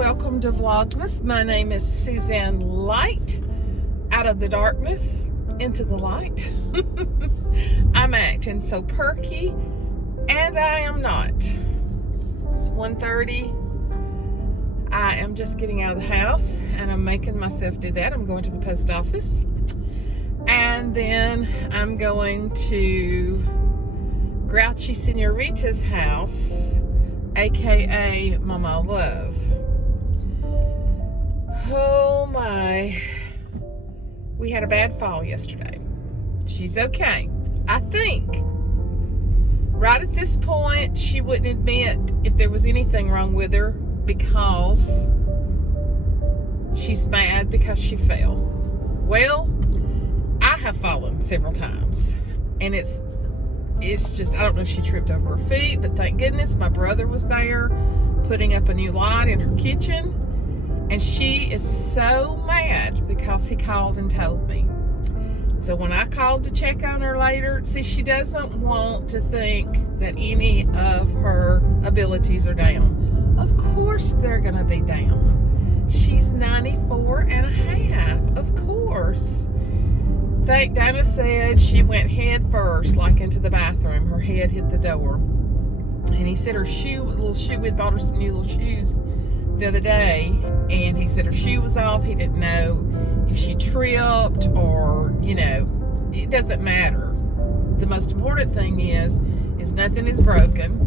welcome to Vlogmas. My name is Suzanne Light. Out of the darkness into the light. I'm acting so perky, and I am not. It's 1:30. I am just getting out of the house, and I'm making myself do that. I'm going to the post office, and then I'm going to Grouchy Senorita's house, aka Mama Love. Oh my. We had a bad fall yesterday. She's okay. I think right at this point she wouldn't admit if there was anything wrong with her because she's mad because she fell. Well, I have fallen several times, and it's just, I don't know if she tripped over her feet, but thank goodness my brother was there putting up a new light in her kitchen. And she is so mad because he called and told me. So when I called to check on her later, see, she doesn't want to think that any of her abilities are down. Of course they're going to be down. She's 94 and a half. Of course. Dana said she went head first, like into the bathroom. Her head hit the door. And he said her we'd bought her some new little shoes the other day, and he said her shoe was off. He didn't know if she tripped or, it doesn't matter. The most important thing is nothing is broken.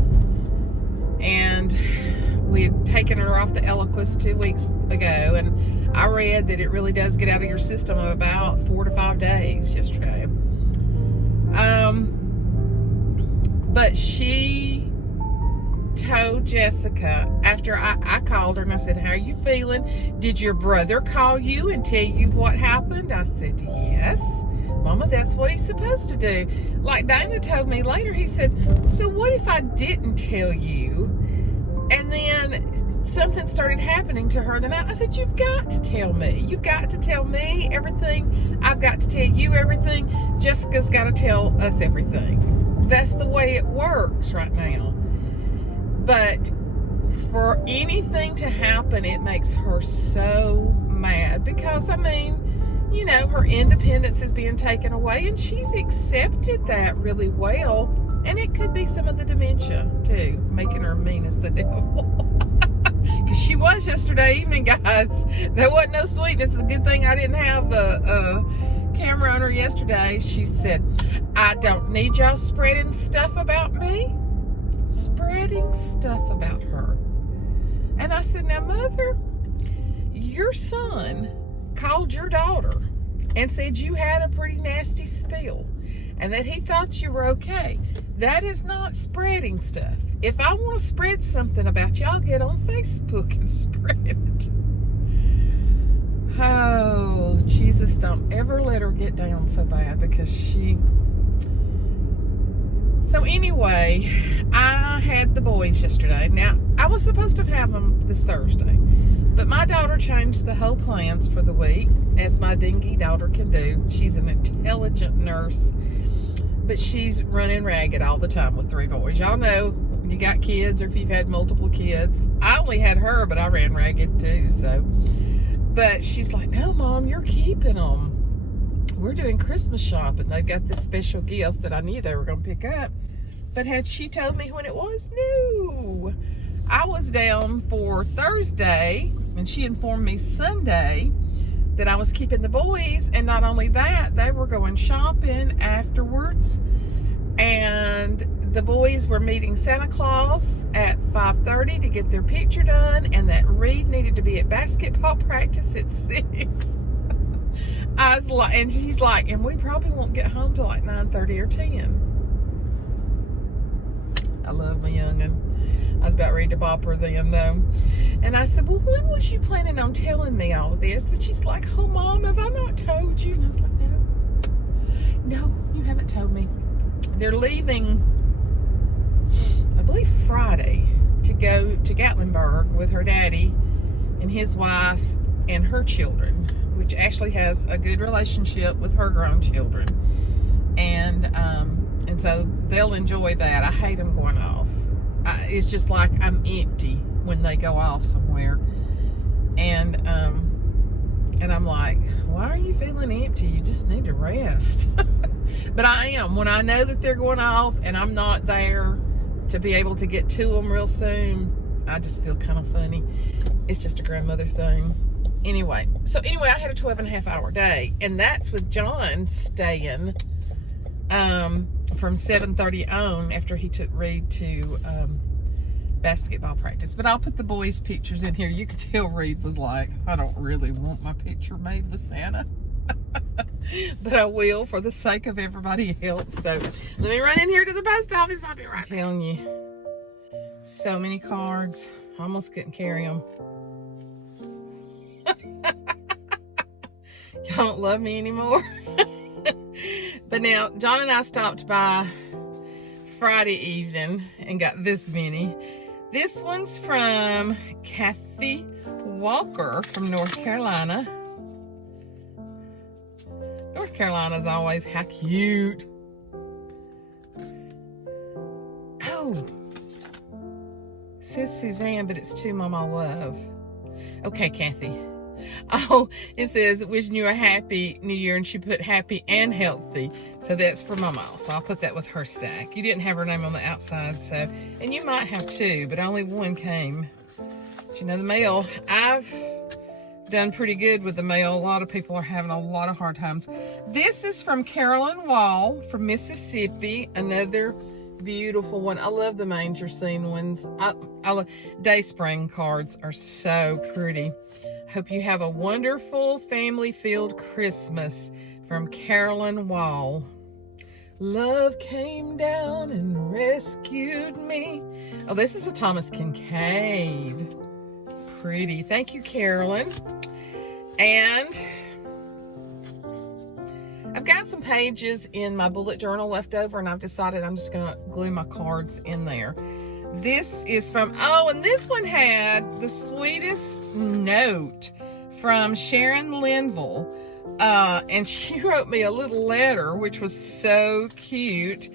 And we had taken her off the Eliquis 2 weeks ago, and I read that it really does get out of your system of about 4 to 5 days yesterday. But she told Jessica after I called her and I said, how are you feeling? Did your brother call you and tell you what happened? I said, yes, Mama, that's what he's supposed to do. Like Dana told me later, he said, so what if I didn't tell you? And then something started happening to her the night. I said, you've got to tell me. You've got to tell me everything. I've got to tell you everything. Jessica's got to tell us everything. That's the way it works right now. But for anything to happen, it makes her so mad because, her independence is being taken away, and she's accepted that really well. And it could be some of the dementia, too, making her mean as the devil. Because she was yesterday evening, guys. There wasn't no sweetness. It's a good thing I didn't have a camera on her yesterday. She said, I don't need y'all spreading stuff about me. Spreading stuff about her. And I said, now, Mother, your son called your daughter and said you had a pretty nasty spill and that he thought you were okay. That is not spreading stuff. If I want to spread something about you, I'll get on Facebook and spread it. Oh, Jesus, don't ever let her get down so bad because she... So anyway, I had the boys yesterday. Now, I was supposed to have them this Thursday, but my daughter changed the whole plans for the week, as my dingy daughter can do. She's an intelligent nurse, but she's running ragged all the time with 3 boys. Y'all know, when you got kids or if you've had multiple kids. I only had her, but I ran ragged too, so. But she's like, no, Mom, you're keeping them. We're doing Christmas shopping. They've got this special gift that I knew they were going to pick up. But had she told me when it was? No. I was down for Thursday, and she informed me Sunday that I was keeping the boys. And not only that, they were going shopping afterwards. And the boys were meeting Santa Claus at 5:30 to get their picture done. And that Reed needed to be at basketball practice at 6. I was like, and she's like, and we probably won't get home till like 9:30 or 10. I love my young'un. I was about ready to bop her then, though. And I said, well, when was you planning on telling me all of this? And she's like, oh, Mom, have I not told you? And I was like, no, you haven't told me. They're leaving, I believe, Friday to go to Gatlinburg with her daddy and his wife and her children, which Ashley has a good relationship with her grown children. And so they'll enjoy that. I hate them going off. It's just like I'm empty when they go off somewhere. And I'm like, why are you feeling empty? You just need to rest. But I am. When I know that they're going off and I'm not there to be able to get to them real soon, I just feel kind of funny. It's just a grandmother thing. Anyway, I had a 12.5-hour day, and that's with John staying from 7:30 on after he took Reed to basketball practice. But I'll put the boys' pictures in here. You could tell Reed was like, I don't really want my picture made with Santa. But I will for the sake of everybody else. So let me run in here to the post office. I'll be right back. I'm telling you, so many cards. I almost couldn't carry them. Y'all don't love me anymore. But now, John and I stopped by Friday evening and got this many. This one's from Kathy Walker from North Carolina. North Carolina's always, how cute. Oh, it says Suzanne, but it's to Mama Love. Okay, Kathy. Oh, it says wishing you a happy new year, and she put happy and healthy. So that's for Mama. So I'll put that with her stack. You didn't have her name on the outside, so, and you might have two, but only one came. But you know, the mail, I've done pretty good with the mail. A lot of people are having a lot of hard times. This is from Carolyn Wall from Mississippi. Another beautiful one. I love the manger scene ones. I love day spring cards, are so pretty. Hope you have a wonderful family-filled Christmas from Carolyn Wall. Love came down and rescued me. Oh, this is a Thomas Kincaid. Pretty. Thank you, Carolyn. And I've got some pages in my bullet journal left over, and I've decided I'm just going to glue my cards in there. This is from, oh, and this one had the sweetest note from Sharon Linville. And she wrote me a little letter, which was so cute,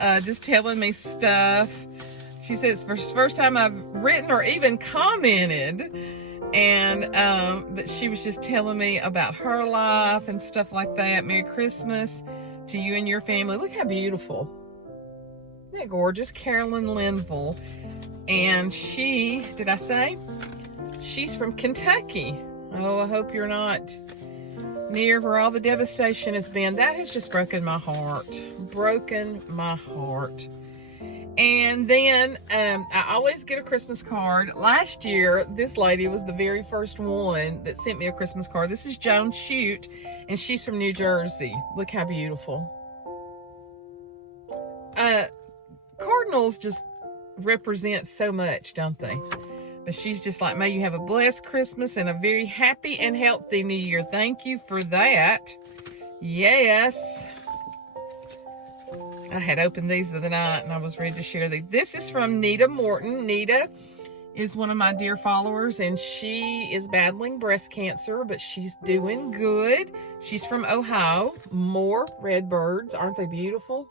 just telling me stuff. She says, for the first time I've written or even commented. And, but she was just telling me about her life and stuff like that. Merry Christmas to you and your family. Look how beautiful. Isn't that gorgeous? Carolyn Linville. And she, did I say? She's from Kentucky. Oh, I hope you're not near where all the devastation has been. That has just broken my heart. Broken my heart. And then I always get a Christmas card. Last year, this lady was the very first one that sent me a Christmas card. This is Joan Shute, and she's from New Jersey. Look how beautiful. Cardinals just represent so much, don't they? But she's just like, may you have a blessed Christmas and a very happy and healthy New Year. Thank you for that. Yes. I had opened these the other night and I was ready to share these. This is from Nita Morton. Nita is one of my dear followers, and she is battling breast cancer, but she's doing good. She's from Ohio. More redbirds. Aren't they beautiful?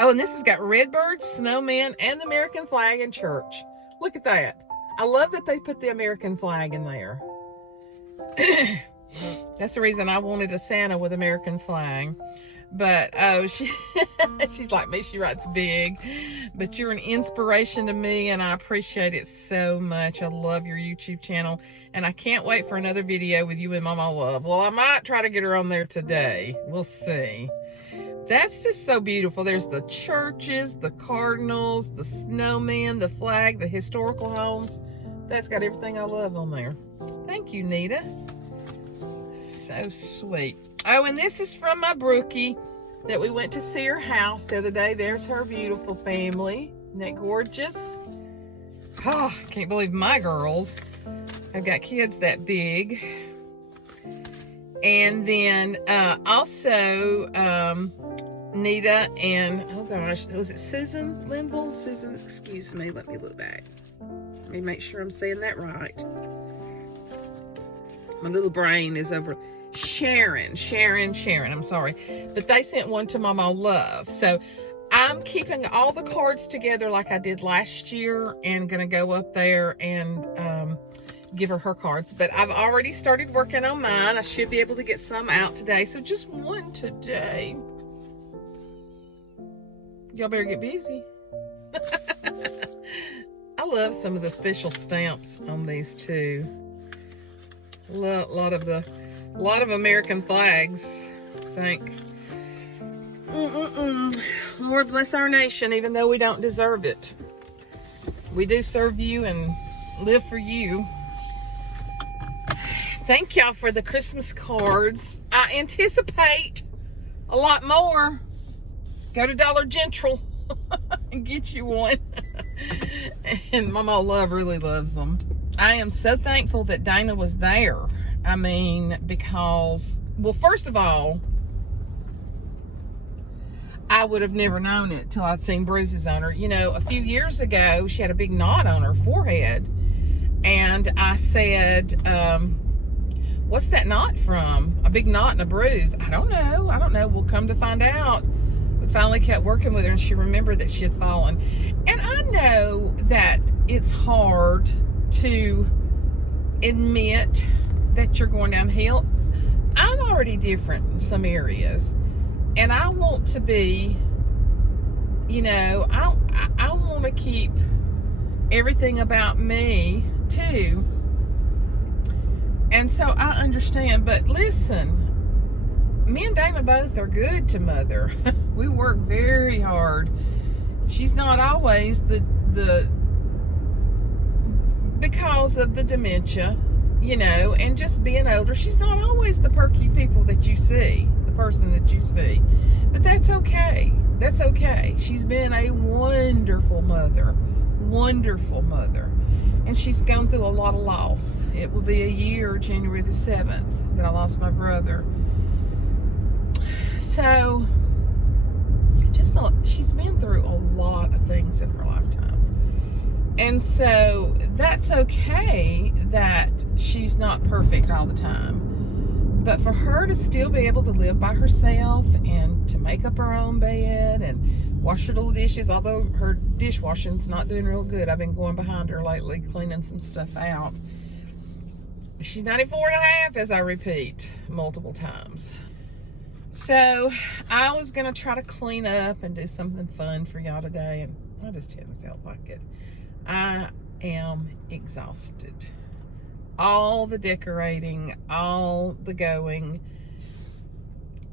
Oh, and this has got redbirds, snowmen, and the American flag in church. Look at that. I love that they put the American flag in there. That's the reason I wanted a Santa with American flag. But, oh, she's like me. She writes big. But you're an inspiration to me, and I appreciate it so much. I love your YouTube channel, and I can't wait for another video with you and Mama Love. Well, I might try to get her on there today. We'll see. That's just so beautiful. There's the churches, the cardinals, the snowmen, the flag, the historical homes. That's got everything I love on there. Thank you, Nita. So sweet. Oh, and this is from my Brookie that we went to see her house the other day. There's her beautiful family. Isn't that gorgeous? Oh, I can't believe my girls have got kids that big. And then also Nita and, oh gosh, was it Susan Linville? Susan, excuse me, let me look back. Let me make sure I'm saying that right. My little brain is over. Sharon, I'm sorry. But they sent one to Mama Love. So I'm keeping all the cards together like I did last year, and gonna go up there and give her cards. But I've already started working on mine. I should be able to get some out today. So just one today. Y'all better get busy. I love some of the special stamps on these too. A lot of American flags, I think. Lord bless our nation, even though we don't deserve it. We do serve you and live for you. Thank y'all for the Christmas cards. I anticipate a lot more. Go to Dollar General and get you one. And Mama Love really loves them. I am so thankful that Dana was there. I mean, because, well, first of all, I would have never known it till I'd seen bruises on her. You know, a few years ago, she had a big knot on her forehead. And I said, what's that knot from? A big knot and a bruise. I don't know. We'll come to find out. We finally kept working with her, and she remembered that she had fallen. And I know that it's hard to admit that you're going downhill. I'm already different in some areas. And I want to be, you know, I want to keep everything about me too. And so I understand, but listen, me and Dana both are good to Mother. We work very hard. She's not always because of the dementia, you know, and just being older, she's not always the perky people that you see, the person that you see. But that's okay. That's okay. She's been a wonderful mother. Wonderful mother. And she's gone through a lot of loss. It will be a year, January the 7th, that I lost my brother. So, she's been through a lot of things in her lifetime. And so, that's okay that she's not perfect all the time. But for her to still be able to live by herself and to make up her own bed and wash her little dishes, although her dishwashing's not doing real good. I've been going behind her lately, cleaning some stuff out. She's 94 and a half, as I repeat multiple times. So I was going to try to clean up and do something fun for y'all today, and I just haven't felt like it. I am exhausted. All the decorating, all the going.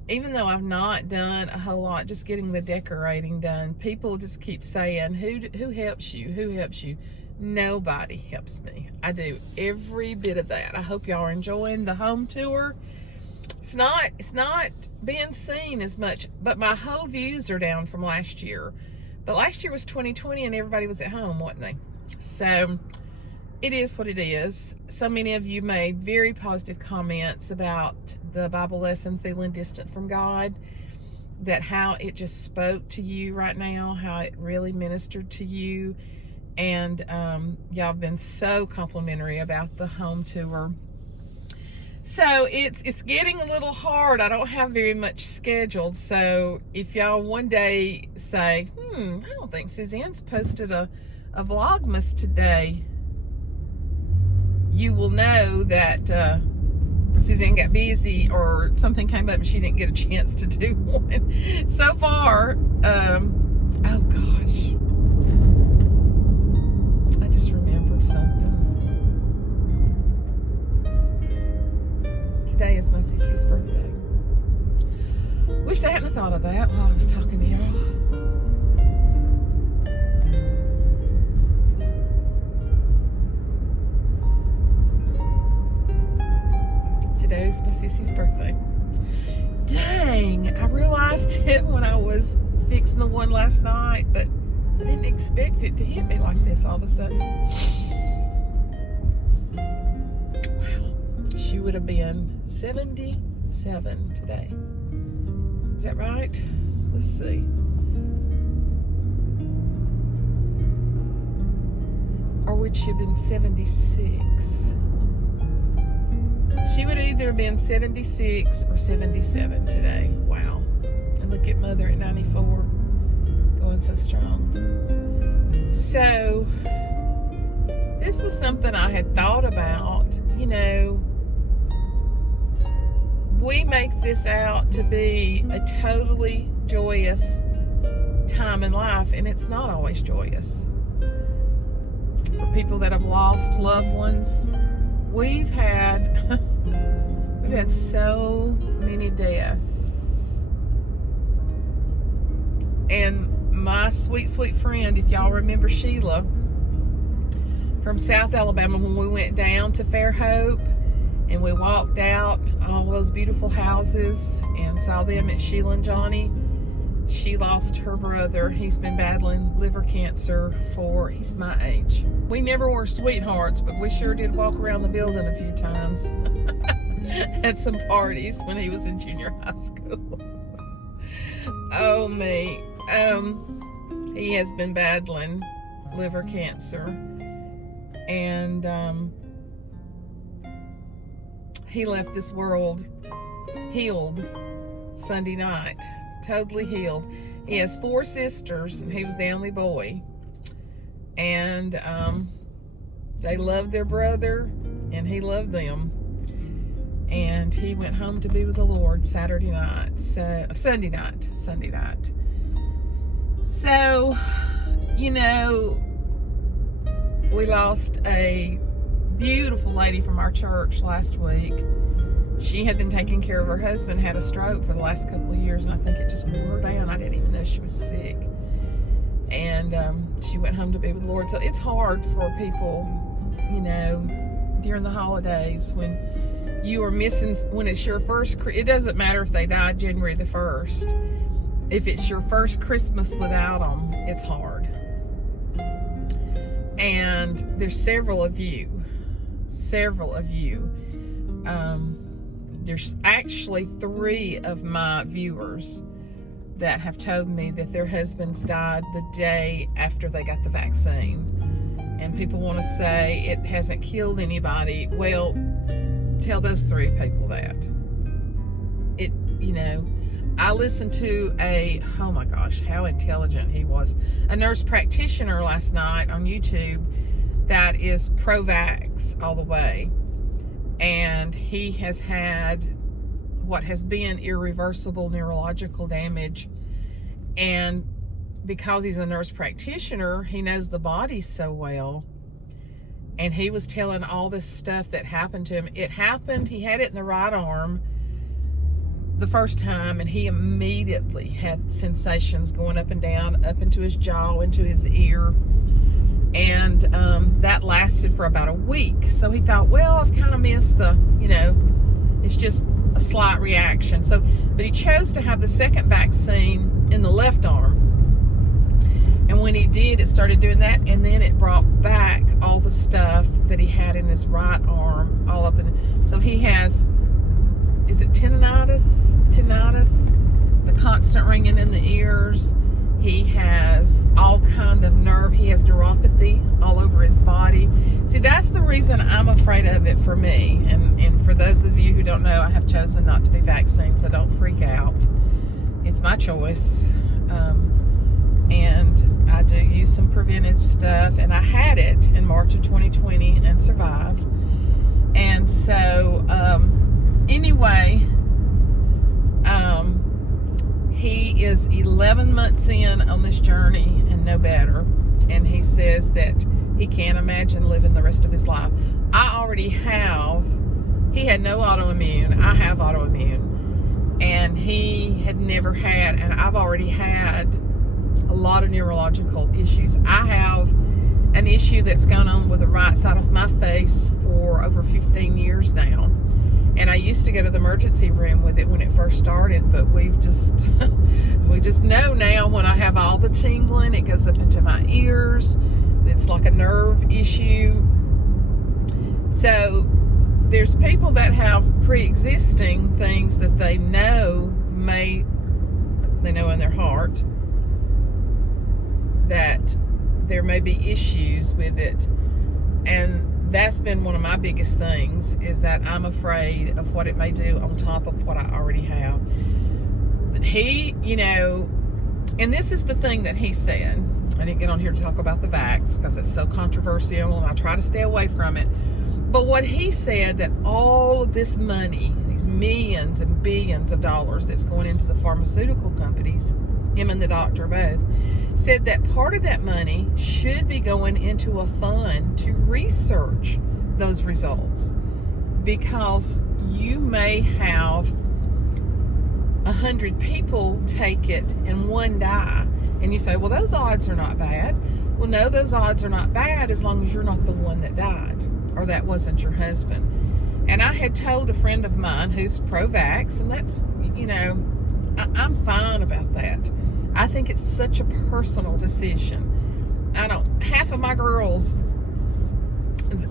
Even though I've not done a whole lot, just getting the decorating done, people just keep saying, who helps you? Who helps you? Nobody helps me. I do every bit of that. I hope y'all are enjoying the home tour. It's not being seen as much, but my whole views are down from last year. But last year was 2020 and everybody was at home, wasn't they? So it is what it is. So many of you made very positive comments about the Bible lesson, Feeling Distant from God, that how it just spoke to you right now, how it really ministered to you. And y'all have been so complimentary about the home tour. So it's getting a little hard. I don't have very much scheduled. So if y'all one day say, I don't think Suzanne's posted a Vlogmas today, you will know that Suzanne got busy or something came up and she didn't get a chance to do one. So far, oh gosh, I just remembered something. Today is my Cece's birthday. Wished I hadn't thought of that while I was talking to y'all. Today's my Cece's birthday. Dang, I realized it when I was fixing the one last night, but I didn't expect it to hit me like this all of a sudden. Wow, she would have been 77 today. Is that right? Let's see. Or would she have been 76? She would either have been 76 or 77 today. Wow. And look at Mother at 94. Going so strong. So, this was something I had thought about. You know, we make this out to be a totally joyous time in life, and it's not always joyous. For people that have lost loved ones, we've had so many deaths. And my sweet, sweet friend, if y'all remember Sheila from South Alabama, when we went down to Fairhope and we walked out all those beautiful houses and saw them at Sheila and Johnny, she lost her brother. He's been battling liver cancer he's my age. We never were sweethearts, but we sure did walk around the building a few times at some parties when he was in junior high school. Oh me. He has been battling liver cancer, and he left this world healed Sunday night. Totally healed. He has 4 sisters, and he was the only boy. And they loved their brother, and he loved them. And he went home to be with the Lord Sunday night. So, you know, we lost a beautiful lady from our church last week. She had been taking care of her husband, had a stroke for the last couple of years, and I think it just wore her down. I didn't even know she was sick. And she went home to be with the Lord. So it's hard for people, you know, during the holidays when you are missing, when it's your first, it doesn't matter if they died January the 1st. If it's your first Christmas without them, it's hard. And there's several of you. There's actually 3 of my viewers that have told me that their husbands died the day after they got the vaccine. And people want to say it hasn't killed anybody. Well, tell those 3 people that. You know, I listened to oh my gosh, how intelligent he was. A nurse practitioner last night on YouTube that is pro-vax all the way. And he has had what has been irreversible neurological damage. And because he's a nurse practitioner, he knows the body so well. And he was telling all this stuff that happened to him. It happened, he had it in the right arm the first time, and he immediately had sensations going up and down, up into his jaw, into his ear. And that lasted for about a week. So he thought, well, I've kind of missed you know, it's just a slight reaction. But he chose to have the second vaccine in the left arm. And when he did, it started doing that. And then it brought back all the stuff that he had in his right arm, all up in. So he has, is it tinnitus? The constant ringing in the ears. He has all kind of nerve. He has neuropathy all over his body. See, that's the reason I'm afraid of it for me. And for those of you who don't know, I have chosen not to be vaccinated, so don't freak out. It's my choice. And I do use some preventive stuff. And I had it in March of 2020 and survived. And so, anyway, he is 11 months in on this journey and no better. And he says that he can't imagine living the rest of his life. I already have, he had no autoimmune. I have autoimmune. And he had never had, and I've already had a lot of neurological issues. I have an issue that's gone on with the right side of my face for over 15 years now. And I used to go to the emergency room with it when it first started, but we just know now when I have all the tingling, it goes up into my ears. It's like a nerve issue. So there's people that have pre-existing things that they know in their heart that there may be issues with it. And that's been one of my biggest things, is that I'm afraid of what it may do on top of what I already have. He, you know, and this is the thing that he said. I didn't get on here to talk about the vax because it's so controversial and I try to stay away from it. But what he said, that all of this money, these millions and billions of dollars that's going into the pharmaceutical companies, him and the doctor both, said that part of that money should be going into a fund to research those results, because you may have 100 people take it and 1 die, and you say, well, those odds are not bad. Well, no, those odds are not bad as long as you're not the one that died, or that wasn't your husband. And I had told a friend of mine who's pro-vax, and that's, you know, I'm fine about that. I think it's such a personal decision. Half of my girls,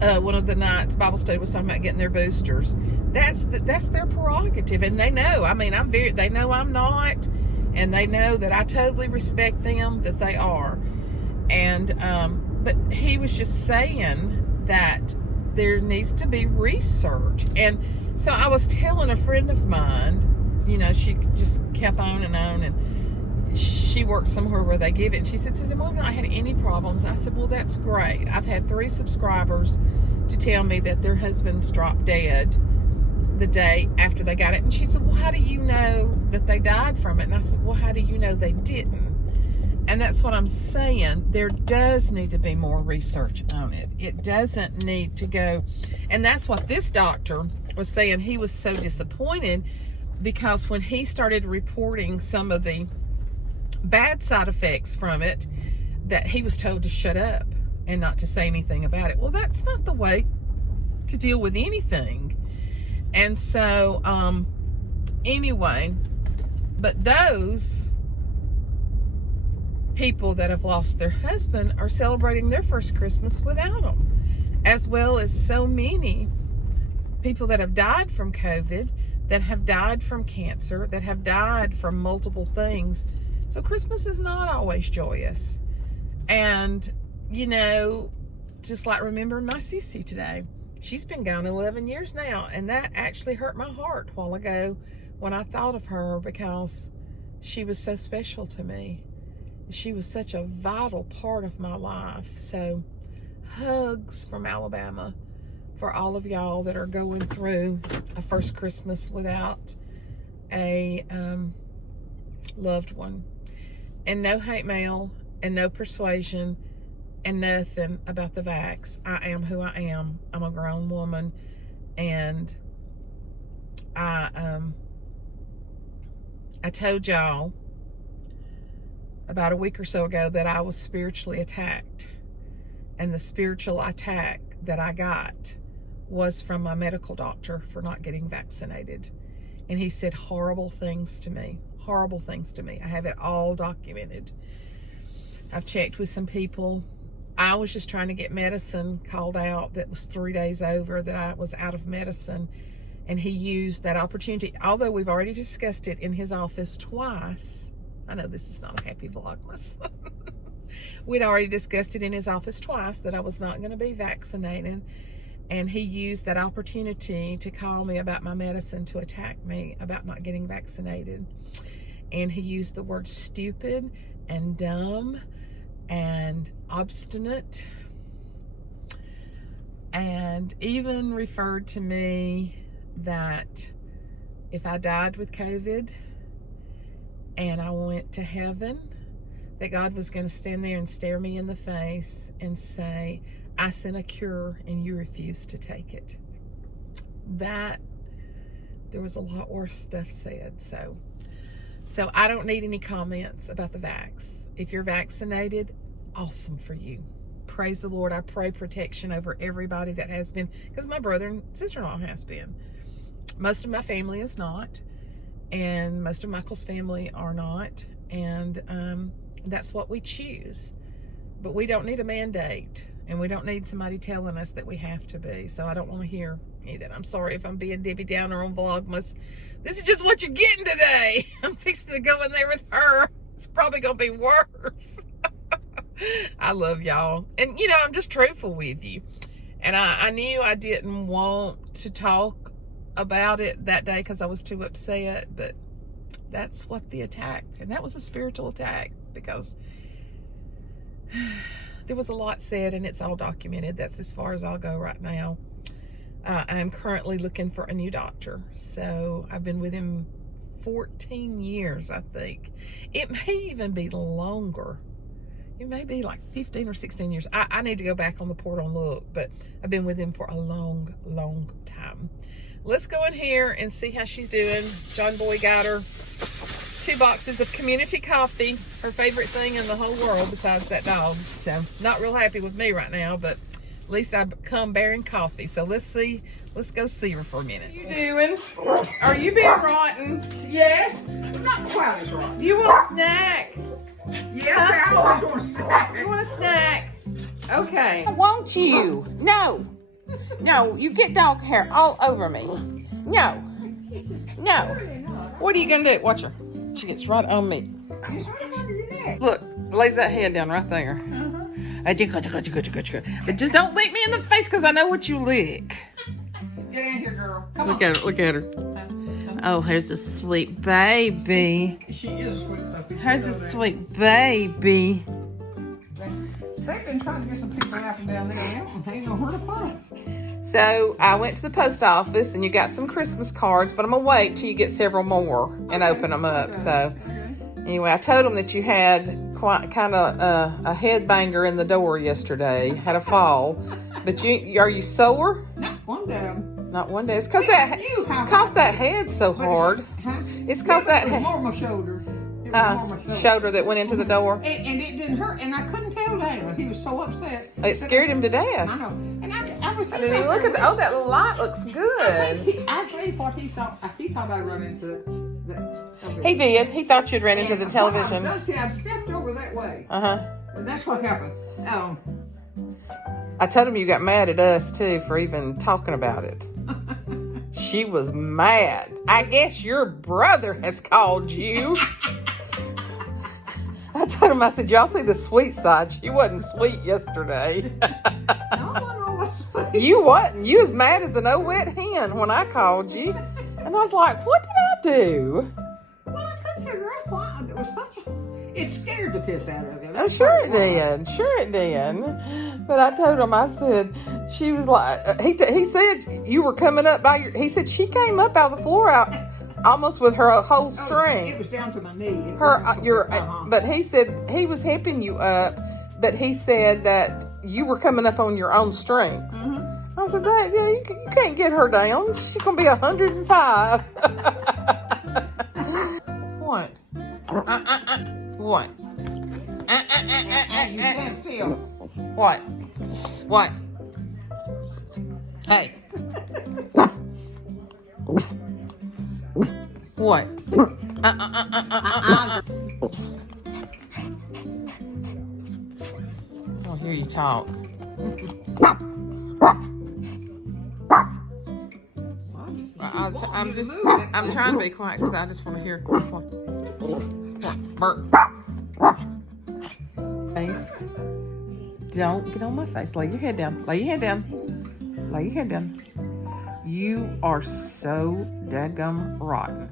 one of the nights Bible study was talking about getting their boosters. That's their prerogative, and they know. I mean, they know I'm not, and they know that I totally respect them that they are. And but he was just saying that there needs to be research. And so I was telling a friend of mine, you know, she just kept on, and she works somewhere where they give it. And she said, Suzanne, well, I've not had any problems. I said, well, that's great. I've had 3 subscribers to tell me that their husbands dropped dead the day after they got it. And she said, well, how do you know that they died from it? And I said, well, how do you know they didn't? And that's what I'm saying. There does need to be more research on it. It doesn't need to go. And that's what this doctor was saying. He was so disappointed because when he started reporting some of the bad side effects from it, that he was told to shut up and not to say anything about it. Well, that's not the way to deal with anything. And so, anyway, but those people that have lost their husband are celebrating their first Christmas without them, as well as so many people that have died from COVID, that have died from cancer, that have died from multiple things. So Christmas is not always joyous. And, you know, just like remembering my sissy today. She's been gone 11 years now, and that actually hurt my heart a while ago when I thought of her, because she was so special to me. She was such a vital part of my life. So hugs from Alabama for all of y'all that are going through a first Christmas without a loved one. And no hate mail and no persuasion and nothing about the vax. I am who I am. I'm a grown woman, and I told y'all about a week or so ago that I was spiritually attacked, and the spiritual attack that I got was from my medical doctor for not getting vaccinated. And he said horrible things to me. Horrible things to me. I have it all documented. I've checked with some people. I was just trying to get medicine called out that was 3 days over, that I was out of medicine. And he used that opportunity, although we've already discussed it in his office twice. I know this is not a happy Vlogmas. We'd already discussed it in his office twice that I was not going to be vaccinated. And he used that opportunity to call me about my medicine, to attack me about not getting vaccinated. And he used the word stupid and dumb and obstinate, and even referred to me that if I died with COVID and I went to heaven, that God was going to stand there and stare me in the face and say, I sent a cure and you refused to take it. That, there was a lot worse stuff said. So I don't need any comments about the vax. If you're vaccinated, awesome for you. Praise the Lord. I pray protection over everybody that has been, because my brother and sister-in-law has been. Most of my family is not, and most of Michael's family are not, and that's what we choose. But we don't need a mandate, and we don't need somebody telling us that we have to be. So I don't want to hear any of that. I'm sorry if I'm being Debbie Downer on Vlogmas. This is just what you're getting today. I'm fixing to go in there with her. It's probably going to be worse. I love y'all. And, you know, I'm just truthful with you. And I knew I didn't want to talk about it that day because I was too upset. But that's what the attack, and that was a spiritual attack, because there was a lot said, and it's all documented. That's as far as I'll go right now. I'm currently looking for a new doctor. So I've been with him 14 years, I think. It may even be longer. It may be like 15 or 16 years. I need to go back on the portal and look, but I've been with him for a long, long time. Let's go in here and see how she's doing. John Boy got her 2 boxes of community coffee, her favorite thing in the whole world besides that dog. So not real happy with me right now, but at least I've come bearing coffee. So let's go see her for a minute. What are you doing? Are you being rotten? Yes, not quite as rotten. Do you want a snack? Yes, I always want a snack. You want a snack? Okay. Won't you? No. No, you get dog hair all over me. No. No. What are you going to do? Watch her. She gets right on me. It's right under your neck. Look, lays that head down right there. But just don't lick me in the face because I know what you lick. Get in here, girl. Come Look on. at her. Look at her. Oh, here's a sweet baby. She is a sweet puppy. Here's a sweet baby. They've been trying to get some people out from down there. They ain't know where to put it. So I went to the post office and you got some Christmas cards, but I'm gonna wait till you get several more and open them up. Okay. So anyway, I told them that you had quite kind of a headbanger in the door yesterday, had a fall. But are you sore? Not one day. Not one day. It's cause that head's so hard. It's cause that It was more my shoulder. It was more my shoulder that went into the door. And it didn't hurt, and I couldn't tell Dale. He was so upset. It scared him to death. I know. And I was I didn't even look at that little light looks good. I believe what he thought. He thought I run into the television. He did. He thought you'd ran into the And television. I stepped over that way. And that's what happened. I told him you got mad at us too for even talking about it. She was mad. I guess your brother has called you. I told him, I said, y'all see the sweet side. She wasn't sweet yesterday. No, sweet. You wasn't. You was mad as an old wet hen when I called you. And I was like, what did I do? Well, I couldn't figure out why. There was such a... It scared the piss out of him. Oh, sure it did. Sure it did. But I told him, I said, she was like, he said you were coming up by he said she came up out of the floor out almost with her whole strength. It was down to my knee. But he said he was helping you up, but he said that you were coming up on your own strength. Mm-hmm. I said, you can't get her down. She's going to be 105. What? What? You stand still. What? What? Hey. What? I'll hear you talk. I'm trying to be quiet because I just want to hear. Burp. Face. Don't get on my face. Lay your head down. Lay your head down. Lay your head down. You are so dadgum rotten.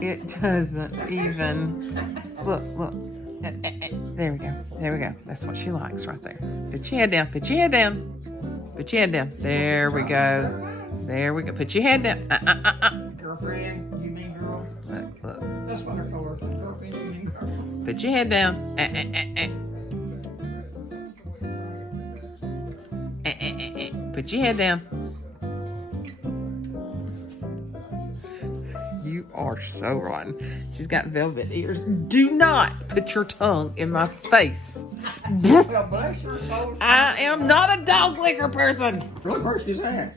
It doesn't even. Look. There we go. There we go. That's what she likes right there. Put your head down. Put your head down. Put your head down. There we go. There we go. Put your head down. Girlfriend, you mean girl? Look. That's what I call her. Girlfriend, you mean girl. Put your head down. Put your head down. You are so rotten. She's got velvet ears. Do not put your tongue in my face. Well, bless her soul. I am not a dog licker person. Look where she's at.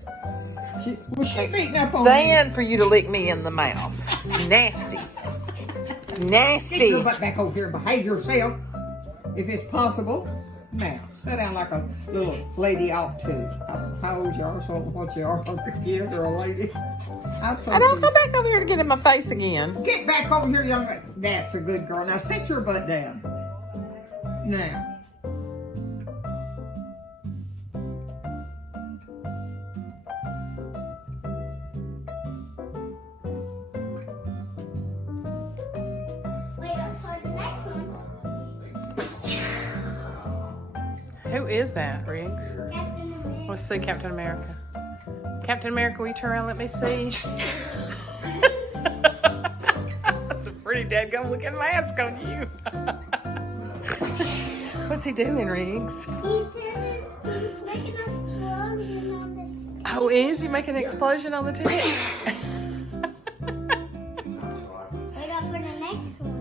She beating up on Stand for you to lick me in the mouth. It's nasty. It's nasty. Get your butt back over here and behave yourself, if it's possible. Now, sit down like a little lady ought to. I don't know how old you are, so what you are, a kid or a lady. I don't come back over here to get in my face again. Get back over here, young lady. That's a good girl. Now, sit your butt down. Now. Who is that, Riggs? Let's see Captain America. Captain America, will you turn around and let me see? That's a pretty dadgum looking mask on you. What's he doing, Riggs? He's making an explosion on this. Oh, is he making an explosion on the tip? Wait up for the next one.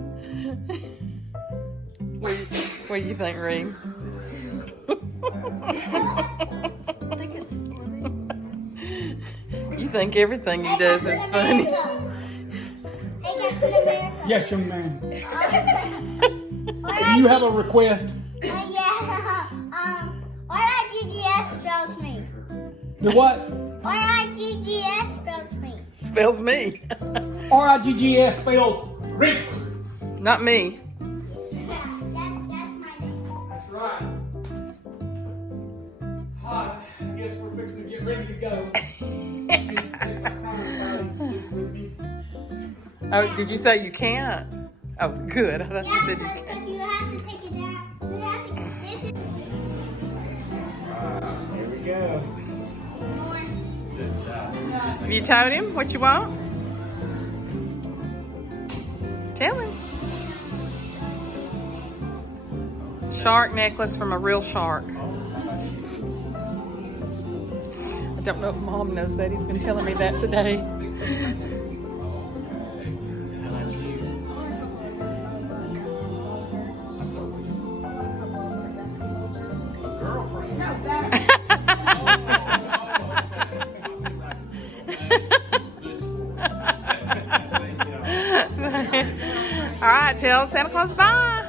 What do you think, Riggs? I think it's funny. You think everything he does is funny. Hey, Captain America. Yes, young man. Alright, You have a request. yeah. R-I-G-G-S spells me. The what? R-I-G-G-S spells me. Spells me. R-I-G-G-S spells Riggs. Not me. That's my name. That's right. Hi, I guess we're fixing to get ready to go. Oh, did you say you can't? Oh, good. I thought you Yeah, said you because can't. you have to take it out. You have to, this is Here we go. more. Have you told him what you want? Tell him. Shark necklace from a real shark. I don't know if Mom knows that. He's been telling me that today. All right, tell Santa Claus bye.